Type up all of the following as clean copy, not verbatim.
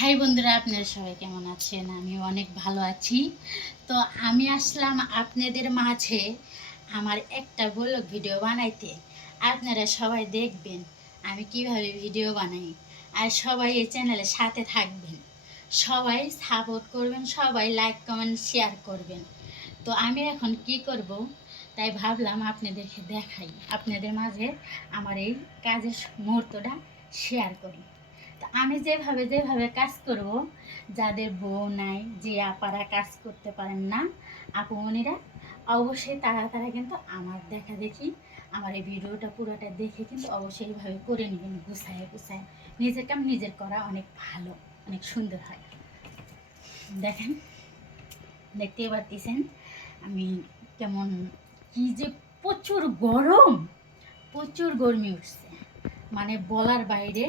High বন্ধুরা, আপনারা সবাই কেমন আছেন? আমি অনেক ভালো আছি। তো আমি আসলাম আপনাদের মাঝে আমার একটা ব্লগ ভিডিও বানাইতে। আপনারা সবাই দেখবেন আমি কিভাবে ভিডিও বানাই, আর সবাই এই চ্যানেলের সাথে থাকবেন, সবাই সাপোর্ট করবেন, সবাই লাইক কমেন্ট শেয়ার করবেন। তো আমি এখন কি করব, তাই ভাবলাম আপনাদেরকে দেখাই, আপনাদের মাঝে আমার এই কাজের মুহূর্তটা শেয়ার করি। তো আমি যেভাবে যেভাবে কাজ করব, যাদের বউ নাই, যে আপারা কাজ করতে পারেন না, আপুমণিরা, অবশ্যই তারা তারা কিন্তু আমার দেখা দেখি আমার এই ভিডিওটা পুরোটা দেখে কিন্তু অবশ্যই এইভাবে করে নেবেন, গুছায় গুছায়। নিজের কাম নিজের করা অনেক ভালো, অনেক সুন্দর হয়। দেখেন, দেখতে পারতেছেন আমি কেমন, কি যে প্রচুর গরম, প্রচুর গরমি উঠছে, মানে বলার বাইরে।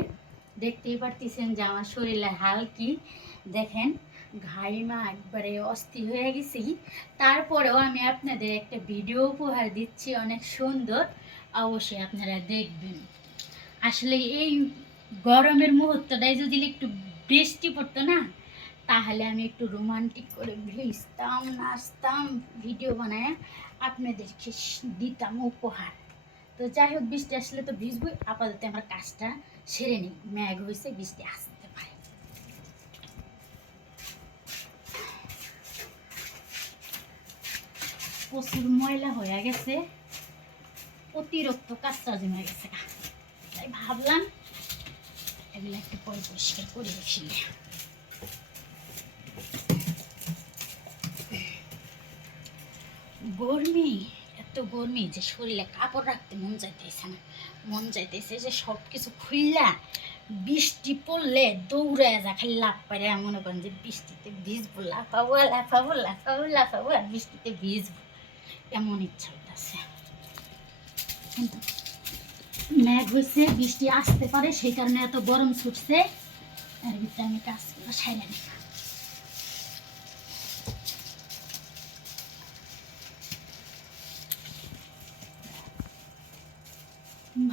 দেখতেই পারতেছেন যে আমার শরীরে হাল কি, দেখেন ঘাইমা একবারে অস্থির হয়ে গেছি। তারপরেও আমি আপনাদের একটা ভিডিও উপহার দিচ্ছি অনেক সুন্দর, অবশ্যই আপনারা দেখবেন। আসলে এই গরমের মুহূর্তটাই যদি একটু বৃষ্টি পড়তো না, তাহলে আমি একটু রোমান্টিক করে ভিজতাম, নাচতাম, ভিডিও বানায় আপনাদেরকে দিতাম উপহার। তো যাই হোক, বৃষ্টি আসলে তো ভিজবই, আপাতত আমার কাজটা সেরে নিই। মেঘ হয়েছে, বৃষ্টি আসতে পারে। প্রচুর ময়লা হয়ে গেছে, অতিরিক্ত কাজটা জমে গেছে, তাই ভাবলাম এগুলো একটু পরে পরিষ্কার করে রেখে। গরমি, এত গরমি যে শরীরে কাপড় রাখতে মন যাইতেছে না, মন যাইতেছে যে সব কিছু খুললা বৃষ্টি পড়লে দৌড়ে যা খালি লাভ পারে, মনে করেন যে বৃষ্টিতে ভিজবো, লাফাবো লাফাবো লাফাবো লাফাবো আর বৃষ্টিতে ভিজবো, এমন ইচ্ছা হইতেছে। কিন্তু মেঘ হয়েছে, বৃষ্টি আসতে পারে, সেই কারণে এত গরম ছুটছে। এর ভিতরে আমি কাজগুলো সাইলে নিই।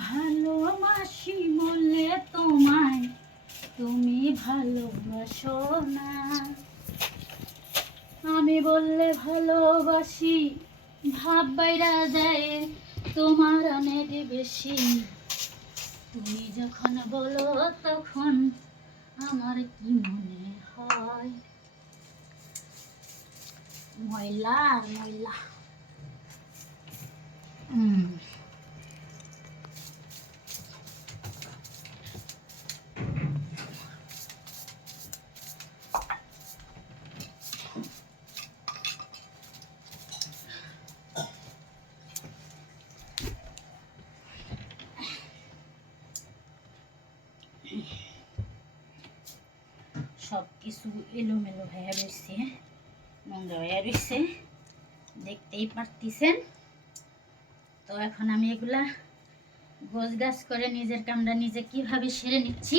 ভালোবাসি বলে তোমায়, তুমি ভালোবাসো না। আমি বললে ভালোবাসি, ভাব বাইরা যায় তোমার অনেক বেশি। তুমি যখন বলো তখন আমার কি মনে হয়, ময়লা আর ময়লা। সব কিছু এলোমেলো হয়ে রয়েছে, নোংরা হয়ে রয়েছে, দেখতেই পারতেছেন। তো এখন আমি এগুলা গোছ গাছ করে নিজের কামটা নিজে কিভাবে সেরে নিচ্ছি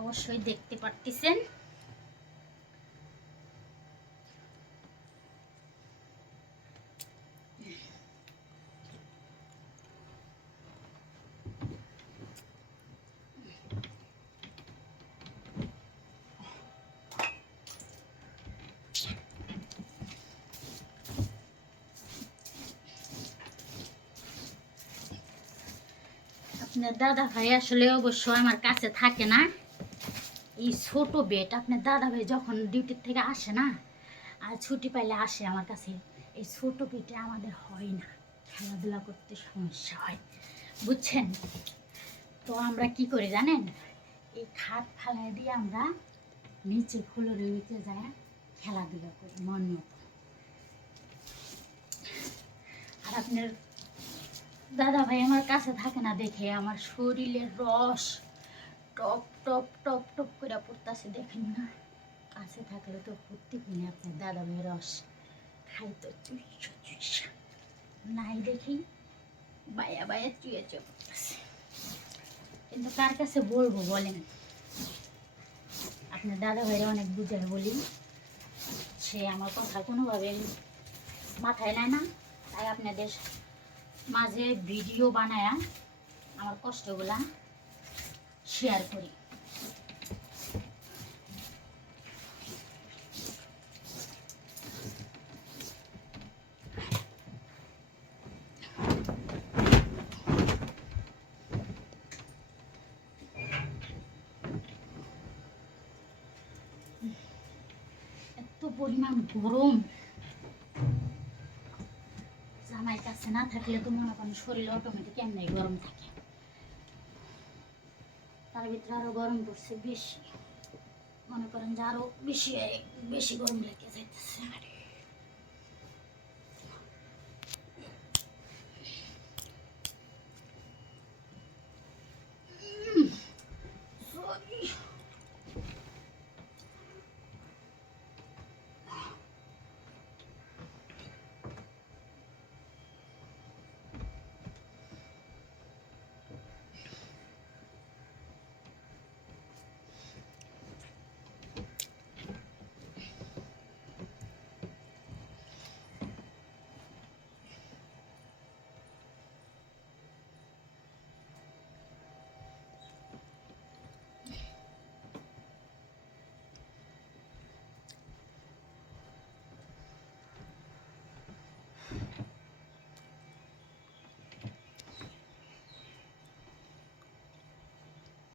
অবশ্যই দেখতে পারতেছেন। আপনার দাদা ভাই আসলে অবশ্য আমার কাছে থাকে না, এই ছোট বেড। আপনার দাদা ভাই যখন ডিউটির থেকে আসে না, আর ছুটি পাইলে আসে আমার কাছে, এই ছোট বেডে আমাদের হয় না, খেলাধুলা করতে সমস্যা হয়, বুঝছেন? তো আমরা কি করি জানেন, এই খাট ফালাই দিয়ে আমরা নিচে ফ্লোরের নিচে যায় খেলাধুলা করি মন মতো। আর আপনার দাদা ভাই আমার কাছে থাকে না দেখে আমার শরীরের রস টপ টপ টপ টপ করে পড়তেছে, দেখেন না? কাছে থাকলে তো প্রত্যেকদিন আপনার দাদা ভাই রস খাই, তো চুইসা চুইসা নাই দেখি বায়া বায়া চুয়ে চলতেছে। কিন্তু কার কাছে বলবো বলেন? আপনার দাদা ভাইরা অনেক বুঝায় বলি, সে আমার কথা কোনোভাবে মাথায় নেয় না, তাই আপনাদের মাঝে ভিডিও বানায়া আমার কষ্টগুলা শেয়ার করি। পরিমাণ গরম, জামাই কাছে না থাকলে তো মনে করেন শরীর অটোমেটিক এমনি গরম থাকে, তার ভিতরে আরো গরম পড়ছে বেশি, মনে করেন যে আরো বেশি বেশি গরম লেগে যাইতেছে।